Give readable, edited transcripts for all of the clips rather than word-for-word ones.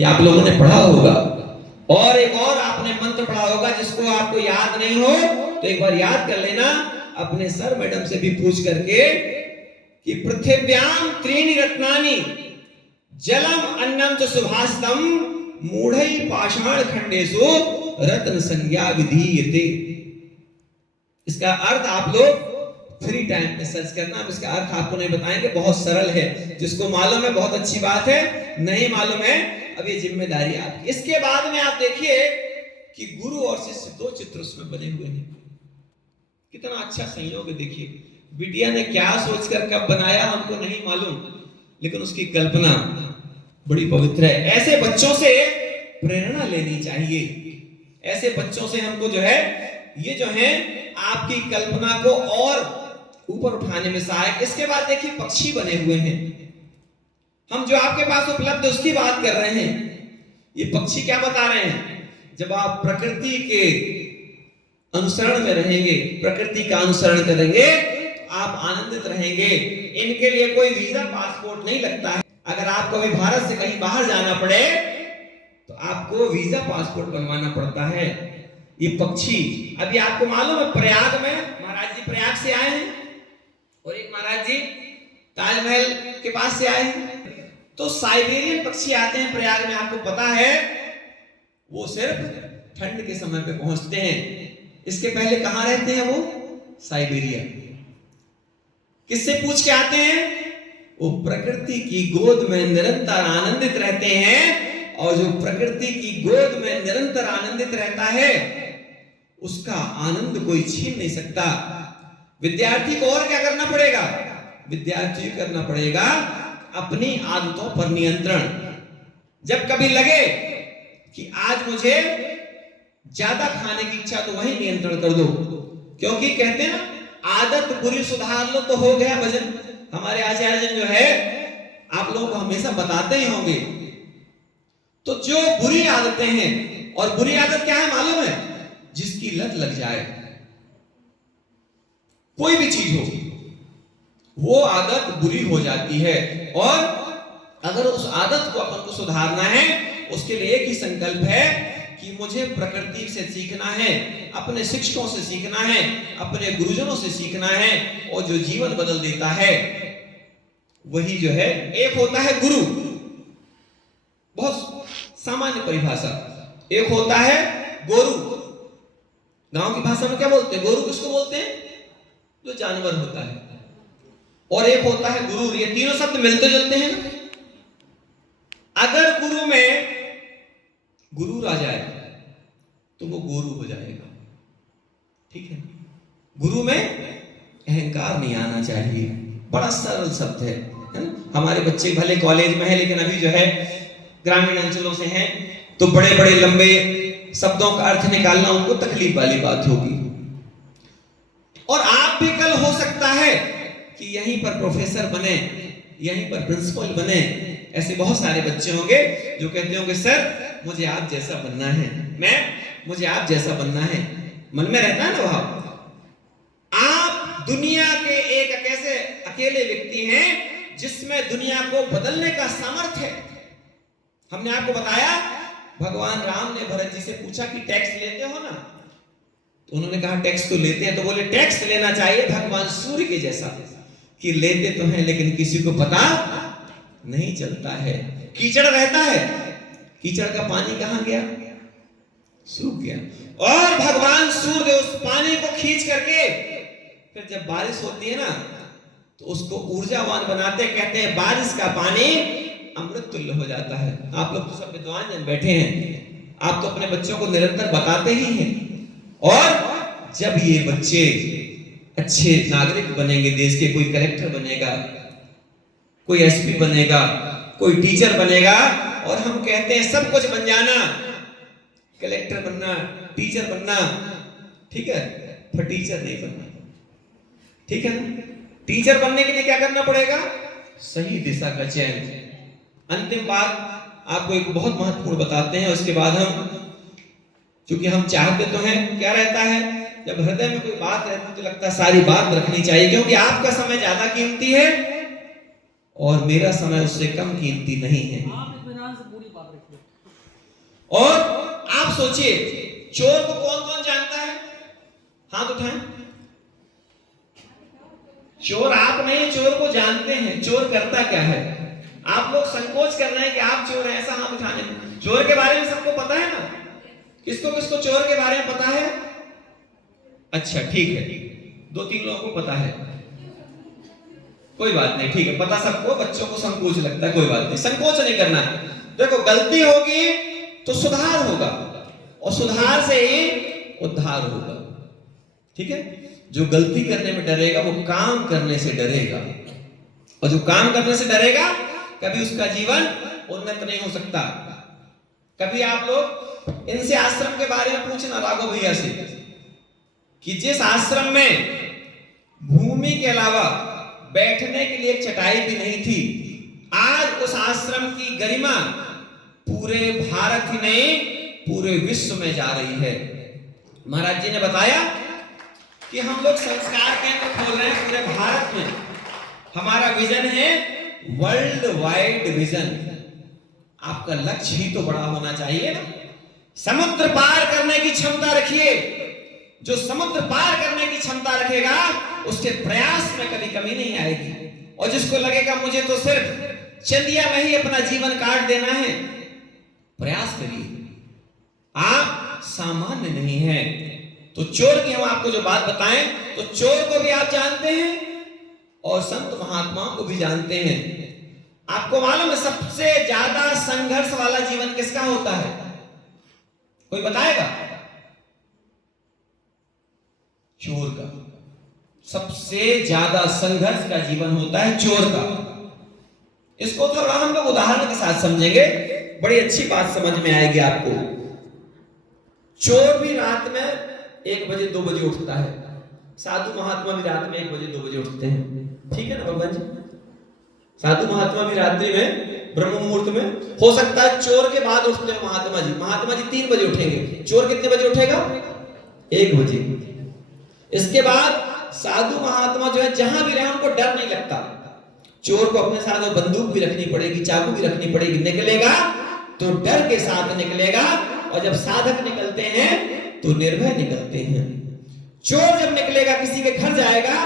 ये आप लोगों ने पढ़ा होगा। और एक और आपने मंत्र पढ़ा होगा, जिसको आपको याद नहीं हो तो एक बार याद कर लेना, अपने सर मैडम से भी पूछ करके, कि पृथिव्याम त्रीणि रत्नानि जलम अन्नम च सुभाषितम मूढ़ै पाषाण खंडेषु रत्न संज्ञा विधीयते। इसका अर्थ आप लोग फ्री टाइम में सर्च करना, इसका अर्थ आपको नहीं बताएंगे, बहुत सरल है। जिसको मालूम है बहुत अच्छी बात है, नहीं मालूम है अब ये जिम्मेदारी आपकी। इसके बाद में आप देखिए कि गुरु और शिष्य दो चित्र उसमें बने हुए हैं। कितना अच्छा संयोग है। देखिए बिटिया ने क्या सोचकर कब बनाया हमको नहीं मालूम, लेकिन उसकी कल्पना बड़ी पवित्र है। ऐसे बच्चों से प्रेरणा लेनी चाहिए। ऐसे बच्चों से हमको जो है, ये जो है आपकी कल्पना को और ऊपर उठाने में सहायक। इसके बाद देखिए पक्षी बने हुए हैं। हम जो आपके पास उपलब्ध है उसकी बात कर रहे हैं। ये पक्षी क्या बता रहे हैं, जब आप प्रकृति के अनुसरण में रहेंगे, प्रकृति का अनुसरण करेंगे तो आप आनंदित रहेंगे। इनके लिए कोई वीजा पासपोर्ट नहीं लगता है। अगर आपको अभी भारत से कहीं बाहर जाना पड़े तो आपको वीजा पासपोर्ट बनवाना पड़ता है। ये पक्षी, अभी आपको मालूम है प्रयाग में महाराज जी प्रयाग से आए हैं और एक महाराज जी ताजमहल के पास से आए हैं। तो साइबेरियन पक्षी आते हैं प्रयाग में, आपको पता है, वो सिर्फ ठंड के समय पे पहुंचते हैं। इसके पहले कहां रहते हैं वो? साइबेरिया। किससे पूछ के आते हैं? वो प्रकृति की गोद में निरंतर आनंदित रहते हैं, और जो प्रकृति की गोद में निरंतर आनंदित रहता है उसका आनंद कोई छीन नहीं सकता। विद्यार्थी को और क्या करना पड़ेगा? विद्यार्थी को करना पड़ेगा अपनी आदतों पर नियंत्रण। जब कभी लगे कि आज मुझे ज्यादा खाने की इच्छा, तो वही नियंत्रण कर दो। क्योंकि कहते हैं ना, आदत बुरी सुधार लो तो हो गया भजन। हमारे आचार्य जो है आप लोगों को हमेशा बताते ही होंगे। तो जो बुरी आदतें हैं, और बुरी आदत क्या है मालूम है? जिसकी लत लग जाए, कोई भी चीज हो, वो आदत बुरी हो जाती है। और अगर उस आदत को अपन को सुधारना है, उसके लिए एक ही संकल्प है कि मुझे प्रकृति से सीखना है, अपने शिक्षकों से सीखना है, अपने गुरुजनों से सीखना है। और जो जीवन बदल देता है वही जो है, एक होता है गुरु, बहुत सामान्य परिभाषा। एक होता है गोरु, गांव की भाषा में क्या बोलते हैं? गोरु किसको बोलते हैं? जो जानवर होता है। और एक होता है गुरु। ये तीनों शब्द मिलते जुलते हैं। अगर गुरु में गुरूर आ जाए तो वो गोरु हो जाएगा। ठीक है? गुरु में अहंकार नहीं आना चाहिए। बड़ा सरल शब्द है ना? हमारे बच्चे भले कॉलेज में है, लेकिन अभी जो है ग्रामीण अंचलों से हैं, तो बड़े बड़े लंबे शब्दों का अर्थ निकालना उनको तकलीफ वाली बात होगी। और आप भी कल हो सकता है कि यहीं पर प्रोफेसर बने, यहीं पर प्रिंसिपल बने। ऐसे बहुत सारे बच्चे होंगे जो कहते होंगे, सर मुझे आप जैसा बनना है, मुझे आप जैसा बनना है। मन में रहता है ना भाव। आप दुनिया के एक ऐसे अकेले व्यक्ति हैं जिसमें दुनिया को बदलने का सामर्थ्य है। हमने आपको बताया, भगवान राम ने भरत जी से पूछा कि टैक्स लेते हो ना? तो उन्होंने कहा टैक्स तो लेते हैं। तो बोले टैक्स लेना चाहिए भगवान सूर्य के जैसा, कि लेते तो हैं लेकिन किसी को पता नहीं चलता है। कीचड़ रहता है, कीचड़ का पानी कहां गया? सूख गया। और भगवान सूर्य उस पानी को खींच करके फिर जब बारिश होती है ना, तो उसको ऊर्जावान बनाते, कहते हैं बारिश का पानी अमृत तुल्य हो जाता है। आप लोग तो सब विद्वान जन बैठे हैं, आप तो अपने बच्चों को निरंतर बताते ही हैं। और जब ये बच्चे अच्छे नागरिक बनेंगे, देश के, कोई कलेक्टर बनेगा, कोई एसपी बनेगा, कोई टीचर बनेगा, और हम कहते हैं सब कुछ बन जाना, कलेक्टर बनना, टीचर बनना, ठीक है, पर टीचर नहीं बनना। ठीक है ना? टीचर बनने के लिए क्या करना पड़ेगा? सही दिशा का चयन। अंतिम बात आपको एक बहुत महत्वपूर्ण बताते हैं, उसके बाद हम, क्योंकि हम चाहते तो हैं, क्या रहता है जब हृदय में कोई बात रहती तो लगता है सारी बात रखनी चाहिए, क्योंकि आपका समय ज्यादा कीमती है और मेरा समय उससे कम कीमती नहीं है। और आप सोचिए, चोर को कौन कौन जानता है? हाथ उठाएं। चोर आप नहीं, चोर को जानते हैं। चोर करता क्या है? आप लोग संकोच कर रहे हैं कि आप चोर हैं, ऐसा हाथ उठाने। चोर के बारे में सबको पता है ना? किसको किसको चोर के बारे में पता है? अच्छा ठीक है, 2-3 लोगों को पता है, कोई बात नहीं, ठीक है, पता सबको। बच्चों को संकोच लगता है, कोई बात नहीं, संकोच नहीं करना। देखो, गलती होगी तो सुधार होगा, और सुधार से ही उद्धार होगा। ठीक है? जो गलती करने में डरेगा वो काम करने से डरेगा, और जो काम करने से डरेगा कभी उसका जीवन उन्नत नहीं हो सकता। कभी आप लोग इनसे आश्रम के बारे में पूछना, राघव भैया से, कि जिस आश्रम में भूमि के अलावा बैठने के लिए एक चटाई भी नहीं थी, आज उस आश्रम की गरिमा पूरे भारत ही नहीं पूरे विश्व में जा रही है। महाराज जी ने बताया कि हम लोग संस्कार केंद्र खोल रहे हैं पूरे भारत में। हमारा विजन है वर्ल्ड वाइड विजन। आपका लक्ष्य ही तो बड़ा होना चाहिए ना। समुद्र पार करने की क्षमता रखिए। जो समुद्र पार करने की क्षमता रखेगा उसके प्रयास में कभी कमी नहीं आएगी। और जिसको लगेगा मुझे तो सिर्फ चंदिया में ही अपना जीवन काट देना है, प्रयास करिए, आप सामान्य नहीं हैं। तो चोर की हम आपको जो बात बताएं, तो चोर को भी आप जानते हैं और संत महात्माओं को भी जानते हैं। आपको मालूम है सबसे ज्यादा संघर्ष वाला जीवन किसका होता है? कोई बताएगा? चोर का। सबसे ज्यादा संघर्ष का जीवन होता है चोर का। इसको थोड़ा हम लोग उदाहरण के साथ समझेंगे, बड़ी अच्छी बात समझ में आएगी आपको। चोर भी रात में 1 बजे 2 बजे उठता है, साधु महात्मा भी रात में 1 बजे 2 बजे उठते हैं। ठीक है ना भगवान जी? साधु महात्मा भी रात्रि में ब्रह्म मुहूर्त में, हो सकता है चोर के बाद उठते हैं महात्मा जी। महात्मा जी 3 बजे उठेंगे, चोर कितने बजे उठेगा? 1 बजे। इसके बाद साधु महात्मा जो है जहां भी रहे उनको डर नहीं लगता। चोर को अपने साथ बंदूक भी रखनी पड़ेगी, चाकू भी रखनी पड़ेगी, निकलेगा तो डर के साथ निकलेगा। और जब साधक निकलते हैं तो निर्भय निकलते हैं। चोर जब निकलेगा, किसी के घर जाएगा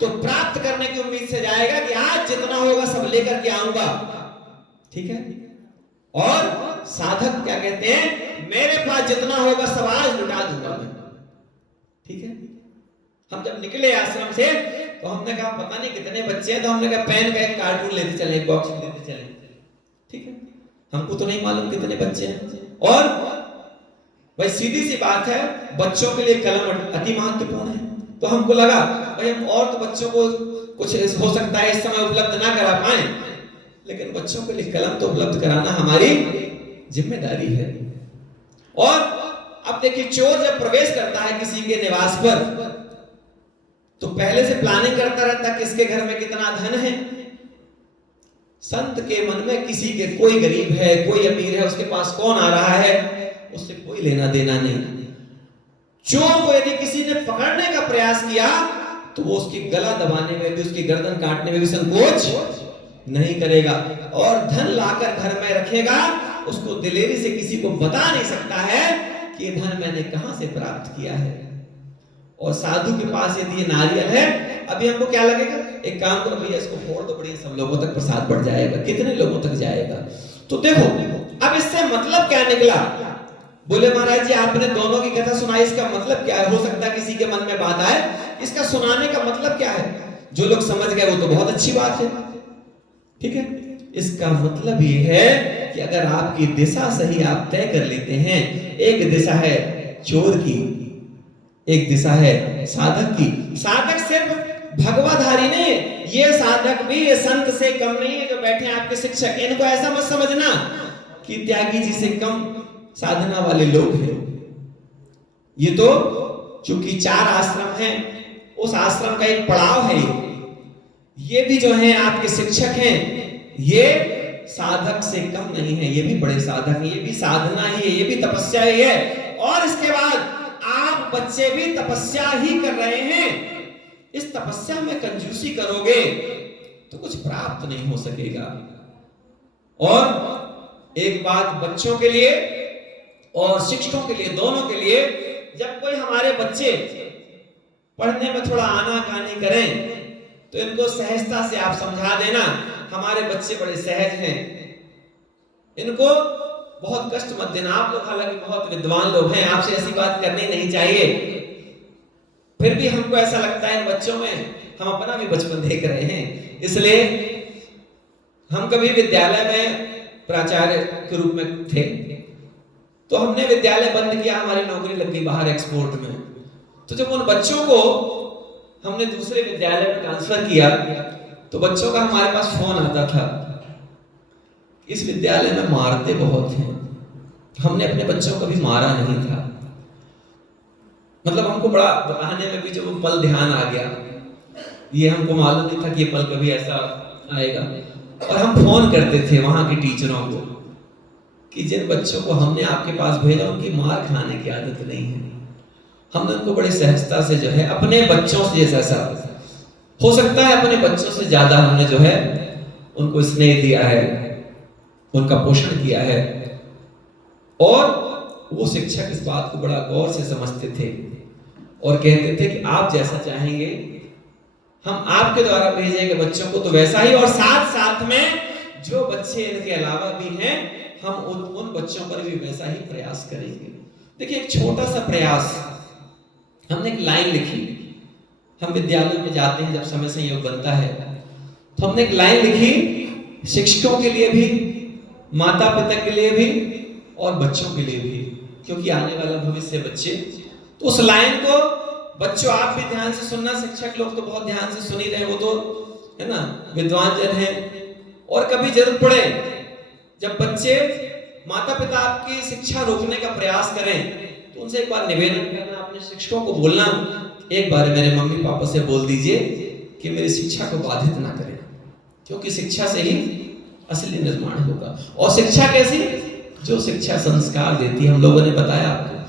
तो प्राप्त करने की उम्मीद से जाएगा कि आज जितना होगा सब लेकर के आऊंगा। ठीक है? और साधक क्या कहते हैं? मेरे पास जितना होगा सब आज लुटा दूंगा मैं। ठीक है? हम जब निकले आश्रम से तो हमने कहा पता नहीं कितने बच्चे हैं, तो हमने कहा पेन का एक कार्टून लेते चले, एक बॉक्स लेते चले। ठीक है? हमको तो नहीं मालूम कितने बच्चे हैं। और भाई सीधी सी बात है, बच्चों के लिए कलम अति महत्वपूर्ण है। तो हमको लगा भाई हम और तो बच्चों को कुछ हो सकता है इस समय उपलब्ध ना करा पाए, लेकिन बच्चों के लिए कलम तो उपलब्ध कराना हमारी जिम्मेदारी है। और अब देखिए, चोर जब प्रवेश करता है किसी के निवास पर तो पहले से प्लानिंग करता रहता है किसके घर में कितना धन है। संत के मन में किसी के, कोई गरीब है कोई अमीर है, उसके पास कौन आ रहा है, उससे कोई लेना देना नहीं। चोर को यदि किसी ने पकड़ने का प्रयास किया तो वो उसकी गला दबाने में भी, उसकी गर्दन काटने में भी संकोच नहीं करेगा। और धन लाकर घर में रखेगा, उसको दिलेरी से किसी को बता नहीं सकता है कि ये धन मैंने कहां से प्राप्त किया है। और साधु के पास यदि ये नारियल है, अभी हमको क्या लगेगा, एक काम करो भैया इसको फोड़ दो, बढ़िया सब लोगों तक प्रसाद बढ़ जाएगा। कितने लोगों तक जाएगा? तो देखो अब इससे मतलब क्या निकला। बोले महाराज जी आपने दोनों की कथा सुनाई, इसका मतलब क्या है? हो सकता है किसी के मन में बात आए, इसका सुनाने का मतलब क्या है? जो लोग समझ गए वो तो बहुत अच्छी बात है। ठीक है? इसका मतलब ये है कि अगर आपकी दिशा सही आप तय कर लेते हैं, एक दिशा है चोर की, एक दिशा है साधक की। साधक सिर्फ भगवाधारी नहीं, ये साधक भी ये संत से कम नहीं है जो बैठे हैं आपके शिक्षक। इनको ऐसा मत समझना कि त्यागी जी से कम साधना वाले लोग हैं। ये तो चूंकि 4 आश्रम हैं, उस आश्रम का एक पड़ाव है। ये भी जो है आपके शिक्षक हैं, ये साधक से कम नहीं है, ये भी बड़े साधक हैं, ये भी साधना ही है, ये भी तपस्या ही है। और इसके बाद आप बच्चे भी तपस्या ही कर रहे हैं। इस तपस्या में कंजूसी करोगे तो कुछ प्राप्त नहीं हो सकेगा। और एक बात बच्चों के लिए और शिक्षकों के लिए, दोनों के लिए, जब कोई हमारे बच्चे पढ़ने में थोड़ा आनाकानी करें तो इनको सहजता से आप समझा देना, हमारे बच्चे बड़े सहज हैं, इनको बहुत कष्ट मत देना। आप लोग हालांकि बहुत विद्वान लोग हैं, आपसे ऐसी बात करनी नहीं चाहिए, फिर भी हमको ऐसा लगता है इन बच्चों में हम अपना भी बचपन देख रहे हैं। इसलिए हम कभी विद्यालय में प्राचार्य के रूप में थे, तो हमने विद्यालय बंद किया, हमारी नौकरी लग गई बाहर एक्सपोर्ट में। तो जब उन बच्चों को हमने दूसरे विद्यालय में ट्रांसफर किया तो बच्चों का हमारे पास फोन आता था, इस विद्यालय में मारते बहुत हैं, हमने अपने बच्चों को भी मारा नहीं था। मतलब हमको बड़ा आने में भी जब वो पल ध्यान आ गया, ये हमको मालूम नहीं था कि ये पल कभी ऐसा आएगा। और हम फोन करते थे वहां के टीचरों को कि जिन बच्चों को हमने आपके पास भेजा उनकी मार खाने की आदत नहीं है। हमने उनको बड़ी सहजता से जो है अपने बच्चों से, जैसा हो सकता है अपने बच्चों से ज्यादा हमने जो है उनको स्नेह दिया है, उनका पोषण किया है। और वो शिक्षक इस बात को बड़ा गौर से समझते थे और कहते थे कि आप जैसा चाहेंगे हम आपके द्वारा भेजेंगे बच्चों को तो वैसा ही, और साथ साथ में जो बच्चे इनके अलावा भी हैं हम उन बच्चों पर भी वैसा ही प्रयास करेंगे। देखिए एक छोटा सा प्रयास, हमने एक लाइन लिखी, हम विद्यालय में जाते हैं जब समय संयोग बनता है तो हमने एक लाइन लिखी, शिक्षकों के लिए भी, माता पिता के लिए भी और बच्चों के लिए भी, क्योंकि आने वाला भविष्य बच्चे। तो उस लाइन को बच्चों आप भी ध्यान से सुनना, शिक्षक लोग तो बहुत ध्यान से सुन ही रहे, वो तो है ना विद्वान जन है। और कभी जरूरत पड़े जब बच्चे माता पिता आपकी शिक्षा रोकने का प्रयास करें तो उनसे एक बार निवेदन करना, अपने शिक्षकों को बोलना, एक बार मेरे मम्मी पापा से बोल दीजिए कि मेरी शिक्षा को बाधित ना करें, क्योंकि शिक्षा से ही असली निर्माण होगा। और शिक्षा कैसी? जो शिक्षा संस्कार देती है, हम लोगों ने बताया आपको